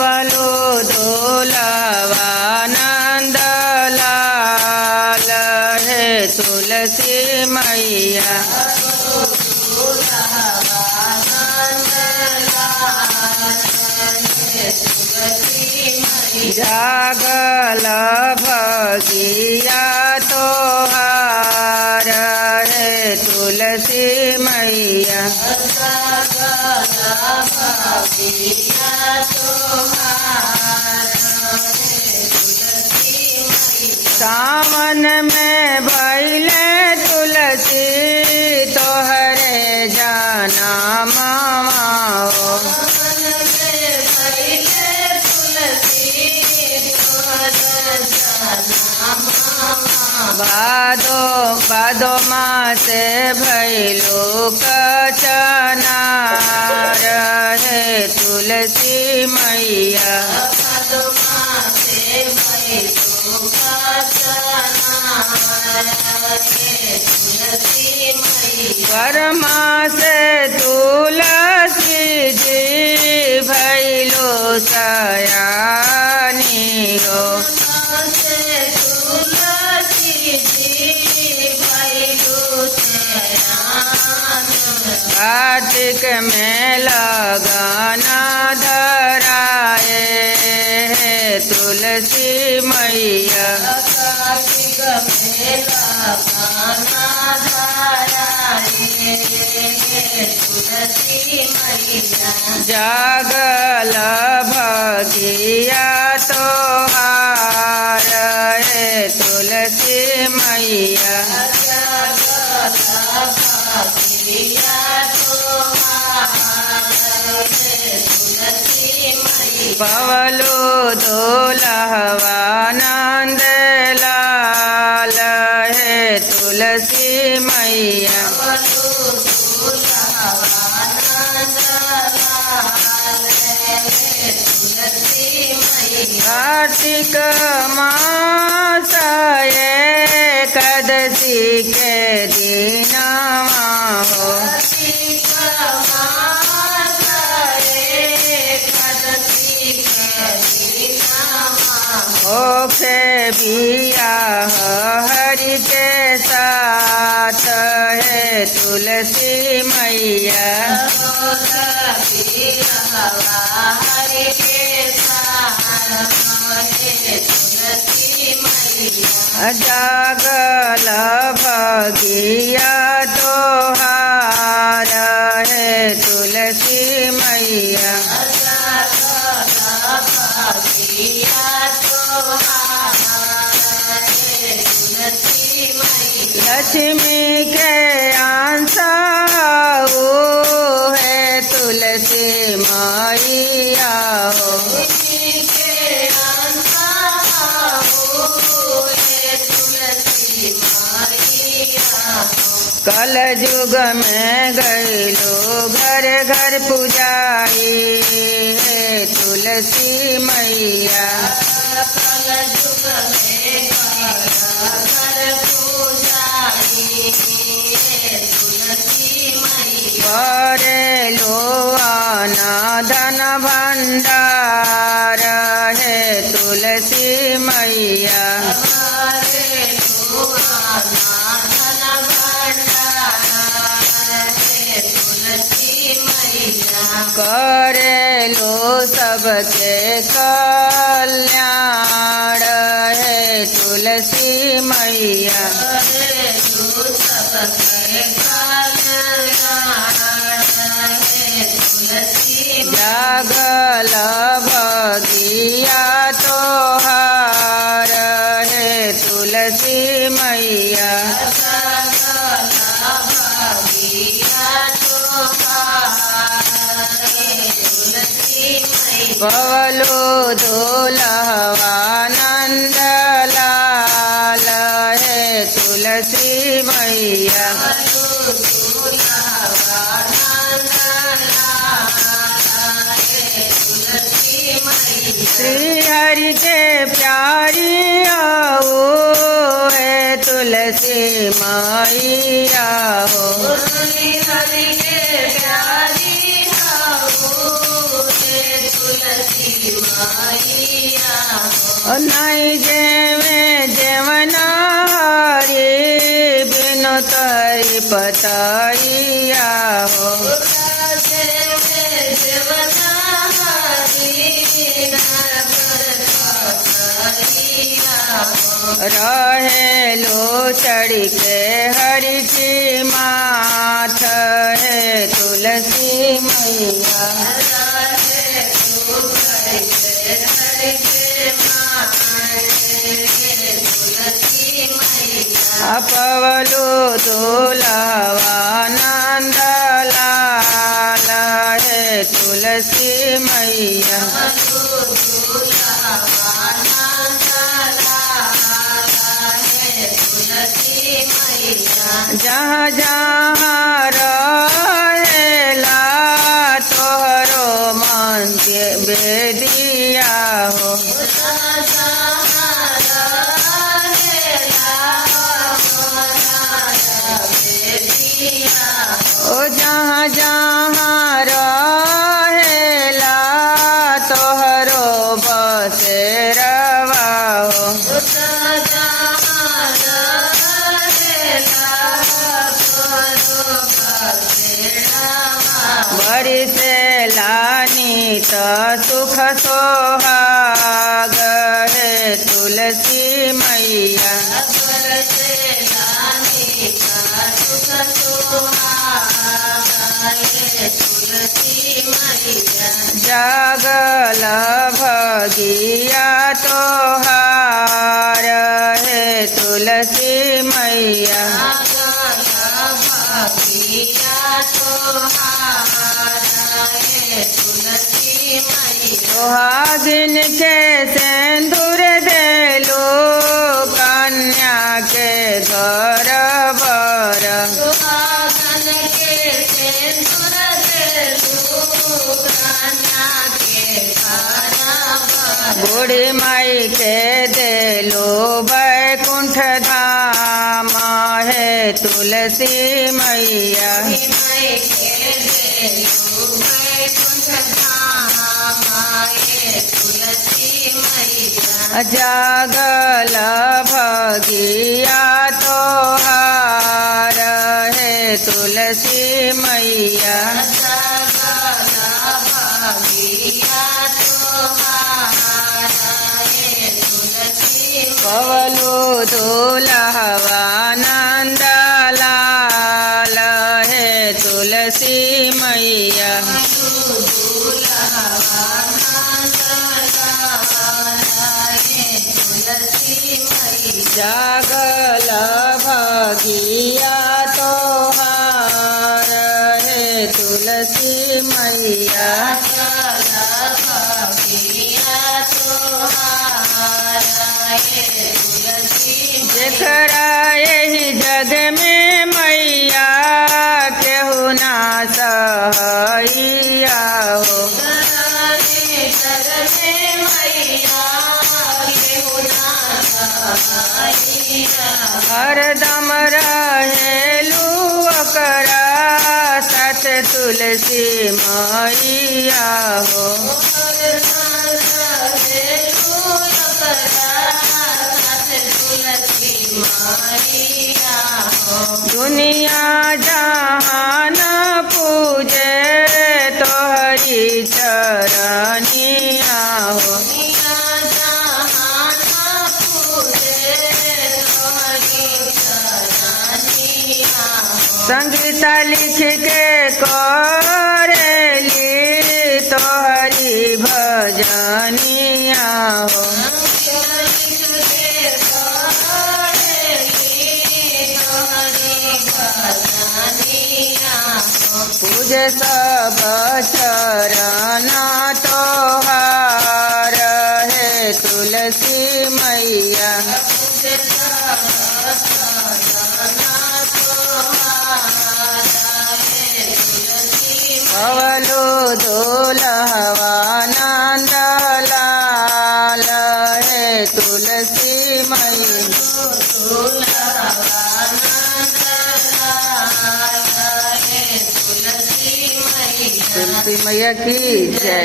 बोलो धोलावा नंद लाल है तुलसी मैया। जागल भगिया तोहार है तुलसी मैया। सावन में भइले तुलसी तोहरे जाना माओ। भादो मासे भैलो कचनार है तुलसी मैया। वर्मा से तुलसी जी भैलो सयानी हो। कार्तिक में लगाना धराए है तुलसी मैया। जागल भगिया तोहार है तुलसी मैया। पवलो धोलावा नंद लाल है तुलसी मैया। कार्तिक मास एकादशी के दिनवा हो। ओखे बियाह हरि के साथ है तुलसी मैया। जागल भगिया तोहार है तुलसी मैया। लक्ष्मी के अंश है तुलसी मैया हो। कल युग में गईलो घर घर पुजाई है तुलसी मैया। करेलो आना धन भंडार है तुलसी मैया। करेलो सबके कल्याण है तुलसी मैया। जागल भगिया तोहार है तुलसी मैया। पवलो धोलावा नंद लाल है तुलसी मैया। श्री हरि के प्यारी आओ है तुलसी मैया हो। हरि के प्यारी आओ है तुलसी नहीं जेवे जेवनारी बिनु तरी पतैया हो। रहेलो चढ़ के हरि की माथ है तुलसी मैया। अपवलो दुलवा नंद लाल है तुलसी मैया। जहाँ जहाँ रहेला तोहरो मन के बेदिया हो। ओ जहाँ जहाँ रहेला तोहरो बसेरवा हो। बड़ी से लानी तो सुख सोहाग है तुलसी मैया। जागल भगिया तोहार है तुलसी मैया। सुहागिन के सिंदूर देलो कन्या के घर बर। बूढ़ी माई के देलो बैकुंठ धाम है तुलसी मैया। जागल भगिया तोहार है तुलसी मैया। पवलो दुलहवा नंद लाल है तुलसी मैया। जागल भगिया तोहार है तुलसी मैया। जेकरा यही जग में मैया केहू ना सहैया हो। हरदम रहेलू ओकरा साथ तुलसी मैया हो। दुनिया जहान पूजे तोहरी चरनिया हो। संगीता लिख के करेली तोहरी भजनिया हो। पूजे सब चरण तोहार है तुलसी मैया। पवलो दुलहवा नंद लाल है तुलसी मैया। तुलसी मैया की जय।